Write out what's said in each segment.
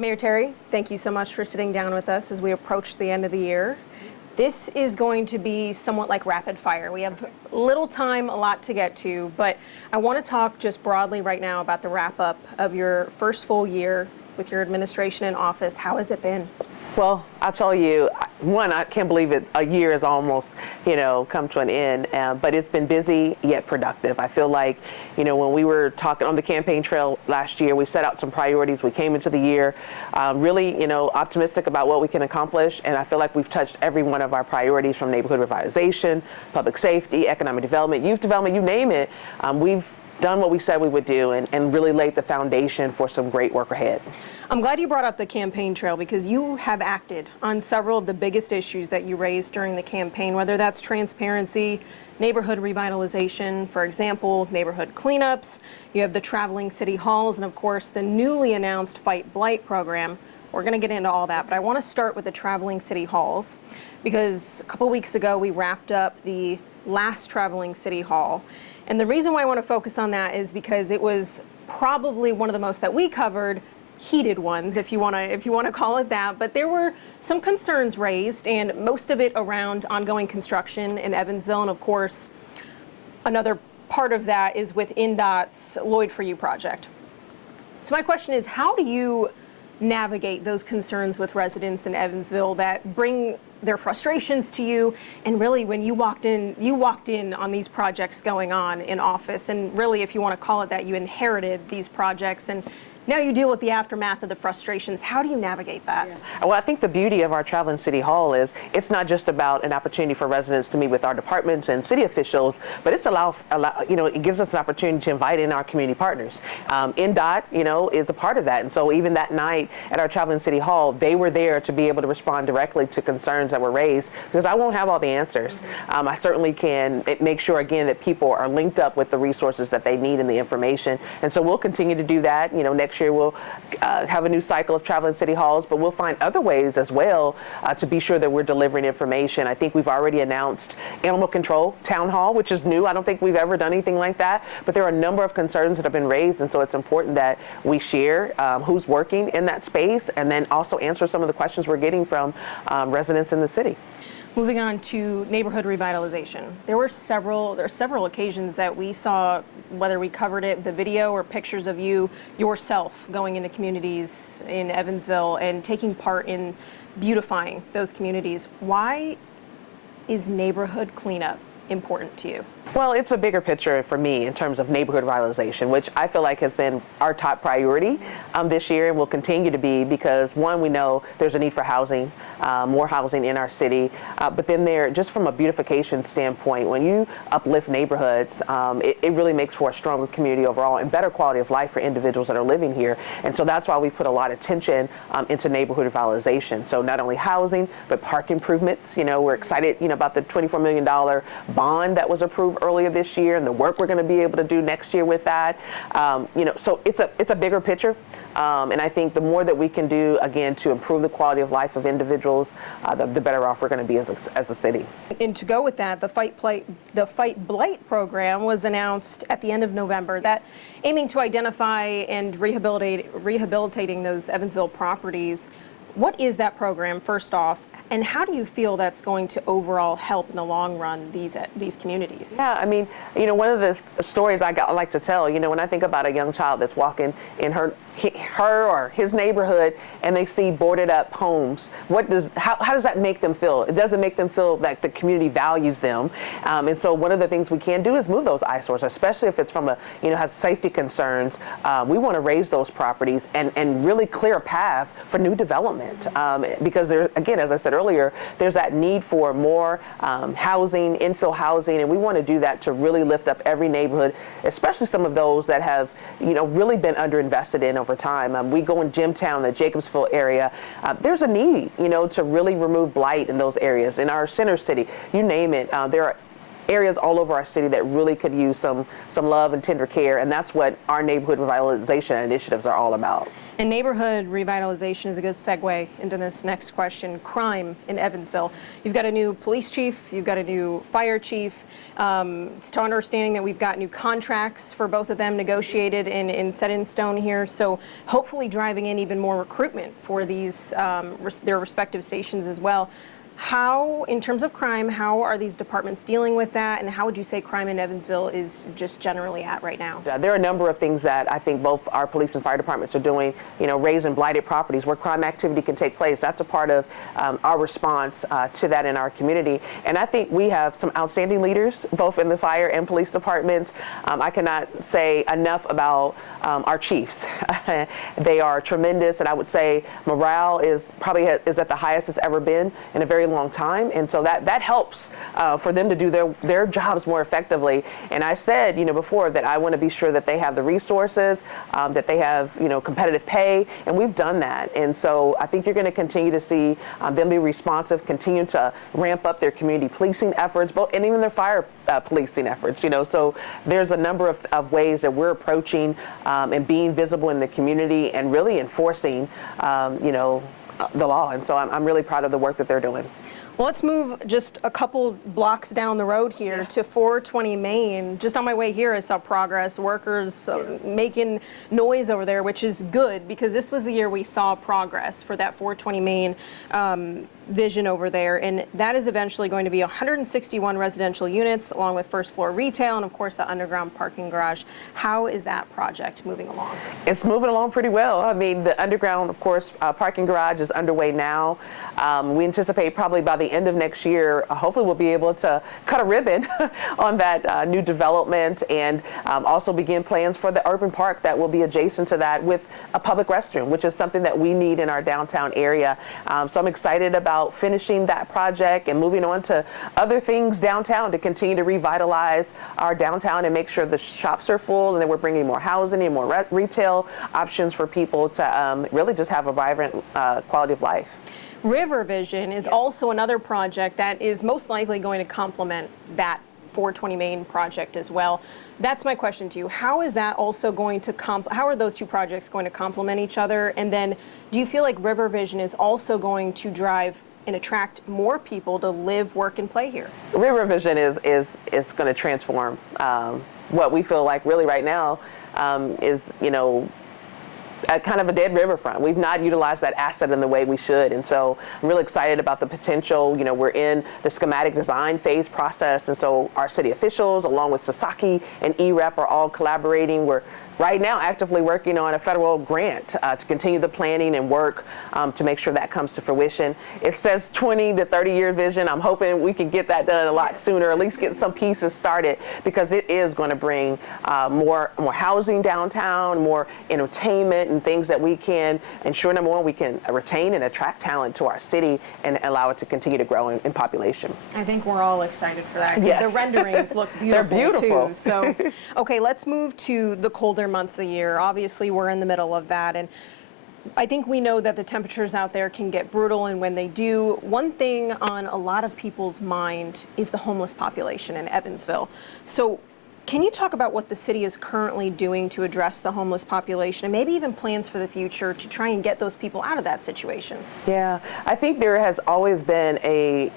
Mayor Terry, thank you so much for sitting down with us as we approach the end of the year. This is going to be somewhat like rapid fire. We have little time, a lot to get to, but I want to talk just broadly right now about the wrap up of your first full year with your administration in office. How has it been? Well, I'll tell you, one, I can't believe it. A year has almost, come to an end, but it's been busy yet productive. I feel like, when we were talking on the campaign trail last year, we set out some priorities. We came into the year really, optimistic about what we can accomplish, and I feel like we've touched every one of our priorities from neighborhood revitalization, public safety, economic development, youth development, you name it. We've done what we said we would do and really laid the foundation for some great work ahead. I'm glad you brought up the campaign trail because you have acted on several of the biggest issues that you raised during the campaign, whether that's transparency, neighborhood revitalization, for example, neighborhood cleanups, you have the traveling city halls, and of course the newly announced Fight Blight program. We're going to get into all that, but I want to start with the traveling city halls because a couple weeks ago we wrapped up the last traveling city hall. And the reason why I want to focus on that is because it was probably one of the most that we covered heated ones, if you want to call it that. But there were some concerns raised, and most of it around ongoing construction in Evansville. And of course, another part of that is with INDOT's Lloyd for You project. So my question is, how do you navigate those concerns with residents in Evansville that bring their frustrations to you? And really, when you walked in on these projects going on in office, and really, if you want to call it that, you inherited these projects, and now you deal with the aftermath of the frustrations. How do you navigate that? Yeah. Well, I think the beauty of our traveling city hall is it's not just about an opportunity for residents to meet with our departments and city officials, but it's it gives us an opportunity to invite in our community partners. INDOT, is a part of that. And so even that night at our traveling city hall, they were there to be able to respond directly to concerns that were raised, because I won't have all the answers. I certainly can make sure, again, that people are linked up with the resources that they need and the information. And so we'll continue to do that. Next year we'll have a new cycle of traveling city halls, but we'll find other ways as well to be sure that we're delivering information. I think we've already announced animal control town hall, which is new. I don't think we've ever done anything like that, but there are a number of concerns that have been raised, and so it's important that we share who's working in that space and then also answer some of the questions we're getting from residents in the city. Moving on to neighborhood revitalization. There are several occasions that we saw, whether we covered it, the video or pictures of you yourself going into communities in Evansville and taking part in beautifying those communities. Why is neighborhood cleanup important to you? Well, it's a bigger picture for me in terms of neighborhood revitalization, which I feel like has been our top priority this year and will continue to be, because one, we know there's a need for housing, more housing in our city, but then just from a beautification standpoint, when you uplift neighborhoods, it really makes for a stronger community overall and better quality of life for individuals that are living here. And so that's why we put a lot of attention into neighborhood revitalization. So not only housing, but park improvements. We're excited, about the $24 million bond that was approved earlier this year and the work we're going to be able to do next year with that. So it's a bigger picture. And I think the more that we can do, again, to improve the quality of life of individuals, the better off we're going to be as a city. And to go with that, the Fight Blight program was announced at the end of November, that aiming to identify and rehabilitating those Evansville properties. What is that program, first off? And how do you feel that's going to overall help in the long run these communities? Yeah, one of the stories I like to tell, when I think about a young child that's walking in her or his neighborhood and they see boarded up homes, how does that make them feel? It doesn't make them feel like the community values them. And so one of the things we can do is move those eyesores, especially if it's from has safety concerns. We want to raise those properties and really clear a path for new development. Because there, again, as I said earlier, there's that need for more housing, infill housing, and we want to do that to really lift up every neighborhood, especially some of those that have, really been underinvested in over time. We go in Jimtown, the Jacobsville area. There's a need, to really remove blight in those areas. In our center city, you name it, there are areas all over our city that really could use some love and tender care, and that's what our neighborhood revitalization initiatives are all about. And neighborhood revitalization is a good segue into this next question. Crime in Evansville. You've got a new police chief, you've got a new fire chief. It's to our understanding that we've got new contracts for both of them negotiated and set in stone here. So hopefully driving in even more recruitment for these their respective stations as well. How, in terms of crime, how are these departments dealing with that, and how would you say crime in Evansville is just generally at right now? There are a number of things that I think both our police and fire departments are doing, raising blighted properties where crime activity can take place. That's a part of our response to that in our community. And I think we have some outstanding leaders, both in the fire and police departments. I cannot say enough about our chiefs. They are tremendous, and I would say morale is at the highest it's ever been in a very long time, and so that helps for them to do their jobs more effectively. And I said, before that I want to be sure that they have the resources, that they have competitive pay, and we've done that. And so I think you're going to continue to see them be responsive, continue to ramp up their community policing efforts, and even their fire policing efforts. So there's a number of ways that we're approaching and being visible in the community and really enforcing the law. And so I'm really proud of the work that they're doing. Well, let's move just a couple blocks down the road here to 420 Main. Just on my way here, I saw progress, workers making noise over there, which is good because this was the year we saw progress for that 420 Main vision over there, and that is eventually going to be 161 residential units along with first floor retail and of course the underground parking garage. How is that project moving along? It's moving along pretty well. I mean, the underground, of course, parking garage is underway now. We anticipate probably by the end of next year, hopefully we'll be able to cut a ribbon on that new development and also begin plans for the urban park that will be adjacent to that with a public restroom, which is something that we need in our downtown area. So I'm excited about finishing that project and moving on to other things downtown to continue to revitalize our downtown and make sure the shops are full, and then we're bringing more housing and more retail options for people to really just have a vibrant quality of life. River Vision is also another project that is most likely going to complement that 420 Main project as well. That's my question to you. How is that also going to how are those two projects going to complement each other? And then do you feel like River Vision is also going to drive and attract more people to live, work, and play here? River Vision is going to transform what we feel like really right now is, kind of a dead riverfront. We've not utilized that asset in the way we should, and so I'm really excited about the potential. We're in the schematic design phase process, and so our city officials, along with Sasaki and EREP, are all collaborating. We're right now actively working on a federal grant to continue the planning and work to make sure that comes to fruition. It says 20 to 30-year vision. I'm hoping we can get that done a lot sooner, at least get some pieces started, because it is going to bring more housing downtown, more entertainment, and things that we can ensure, number one, we can retain and attract talent to our city and allow it to continue to grow in population. I think we're all excited for that because Yes. the renderings look beautiful, They're beautiful too. So, okay, let's move to the colder months of the year. Obviously, we're in the middle of that, and I think we know that the temperatures out there can get brutal, and when they do, one thing on a lot of people's mind is the homeless population in Evansville. So can you talk about what the city is currently doing to address the homeless population and maybe even plans for the future to try and get those people out of that situation? Yeah, I think there has always been a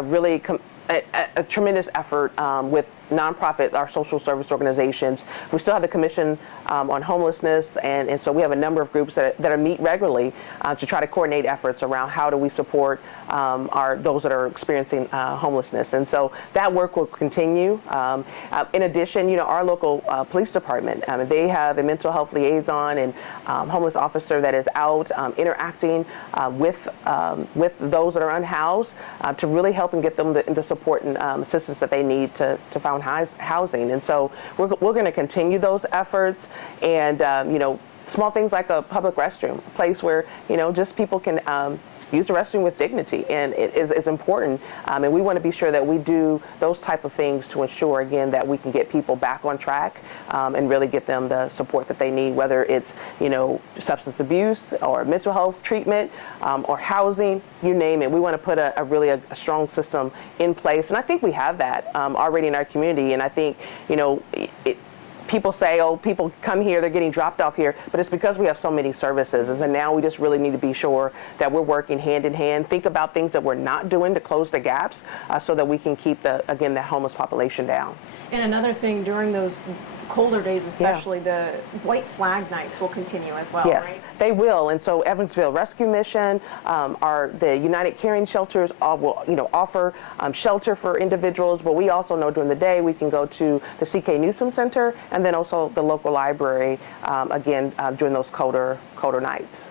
really a tremendous effort with nonprofit, our social service organizations. We still have the Commission on Homelessness, and so we have a number of groups that meet regularly to try to coordinate efforts around how do we support those that are experiencing homelessness. And so that work will continue. In addition, our local police department, they have a mental health liaison and homeless officer that is out interacting with those that are unhoused to really help and get them the support and assistance that they need to find housing. And so we're going to continue those efforts and, small things like a public restroom, a place where, just people can use the restroom with dignity, and it is important. And we want to be sure that we do those type of things to ensure, again, that we can get people back on track and really get them the support that they need, whether it's, substance abuse or mental health treatment or housing, you name it. We want to put a really strong system in place. And I think we have that already in our community. And I think, people say, oh, people come here, they're getting dropped off here, but it's because we have so many services. And now we just really need to be sure that we're working hand in hand, think about things that we're not doing to close the gaps so that we can keep, that homeless population down. And another thing, during those colder days especially, the white flag nights will continue as well, yes, right? They will. And so Evansville Rescue Mission, the United Caring Shelters will offer shelter for individuals, but we also know during the day we can go to the C.K. Newsom Center and then also the local library, during those colder nights.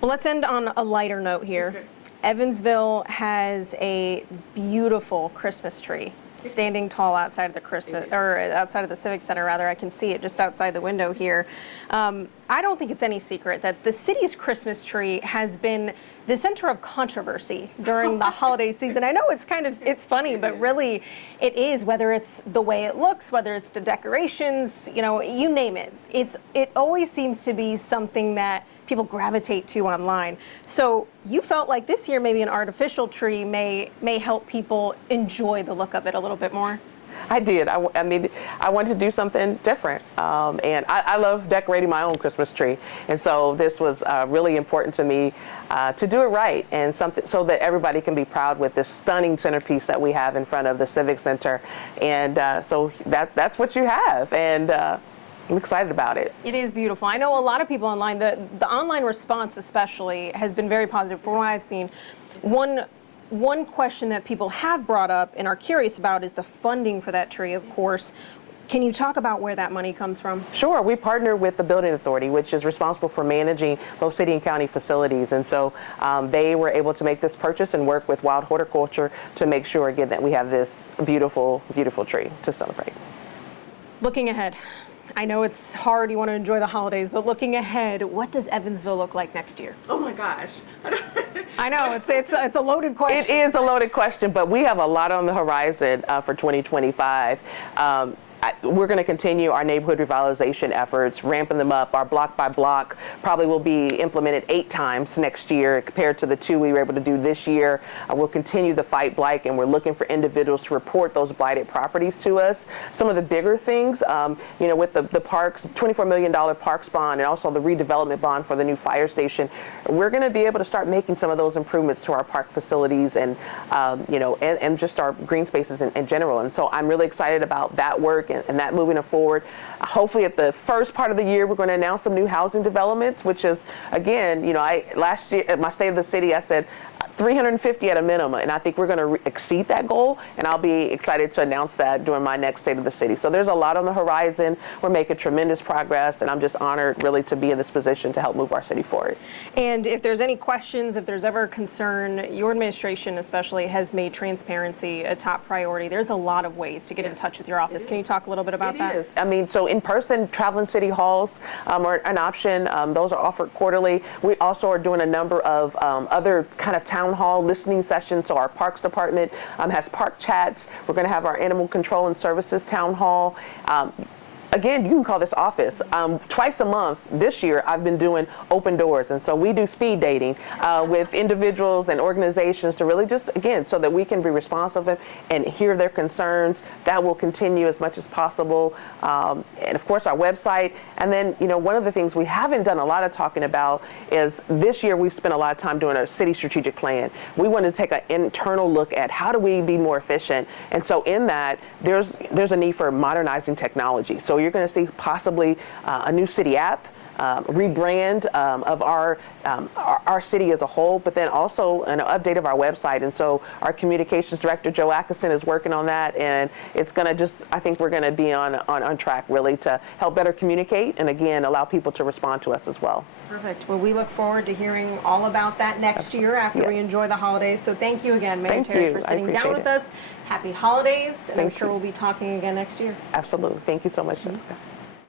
Well, let's end on a lighter note here. Okay. Evansville has a beautiful Christmas tree standing tall outside of the Civic Center, rather. I can see it just outside the window here. I don't think it's any secret that the city's Christmas tree has been the center of controversy during the holiday season. I know it's funny, but really it is, whether it's the way it looks, whether it's the decorations, you name it. It always seems to be something that people gravitate to online. So you felt like this year maybe an artificial tree may help people enjoy the look of it a little bit more? I did. I wanted to do something different. And I love decorating my own Christmas tree. And so this was really important to me to do it right, and something so that everybody can be proud with this stunning centerpiece that we have in front of the Civic Center. And so that's what you have. And I'm excited about it. It is beautiful. I know a lot of people online, the online response especially has been very positive from what I've seen. One question that people have brought up and are curious about is the funding for that tree, of course. Can you talk about where that money comes from? Sure. We partner with the Building Authority, which is responsible for managing both city and county facilities. And so they were able to make this purchase and work with Wild Horticulture to make sure, again, that we have this beautiful, beautiful tree to celebrate. Looking ahead, I know it's hard, you want to enjoy the holidays, but looking ahead, what does Evansville look like next year? Oh my gosh. I know, it's a loaded question. It is a loaded question, but we have a lot on the horizon for 2025. We're going to continue our neighborhood revitalization efforts, ramping them up. Our block by block probably will be implemented 8 times next year compared to the 2 we were able to do this year. We'll continue the fight blight, and we're looking for individuals to report those blighted properties to us. Some of the bigger things, with the parks, $24 million parks bond, and also the redevelopment bond for the new fire station, we're going to be able to start making some of those improvements to our park facilities and just our green spaces in general. And so I'm really excited about that work and that moving forward. Hopefully at the first part of the year, we're going to announce some new housing developments, which is, again, last year at my State of the City, I said 350 at a minimum, and I think we're going to exceed that goal, and I'll be excited to announce that during my next State of the City. So there's a lot on the horizon. We're making tremendous progress, and I'm just honored really to be in this position to help move our city forward. And if there's any questions, if there's ever concern, your administration especially has made transparency a top priority. There's a lot of ways to get in touch with your office. Can you talk a little bit about that? It is. So in person, traveling city halls are an option. Those are offered quarterly. We also are doing a number of other kind of town hall listening sessions. So our Parks Department has park chats. We're going to have our Animal Control and Services town hall. Again, you can call this office. Twice a month this year, I've been doing open doors. And so we do speed dating with individuals and organizations to really just, again, so that we can be responsive and hear their concerns. That will continue as much as possible. And of course, our website. And then, one of the things we haven't done a lot of talking about is this year we've spent a lot of time doing our city strategic plan. We want to take an internal look at how do we be more efficient. And so in that, there's a need for modernizing technology. So you're going to see possibly a new city app, rebrand of our city as a whole, but then also an update of our website. And so our communications director, Joe Atkinson, is working on that, and it's going to I think we're going to be on track really to help better communicate and, again, allow people to respond to us as well. Perfect. Well, we look forward to hearing all about that next year after we enjoy the holidays. So thank you again, Mayor Terry, for sitting down with us. Happy holidays, and I'm sure we'll be talking again next year. Absolutely. Thank you so much, Jessica.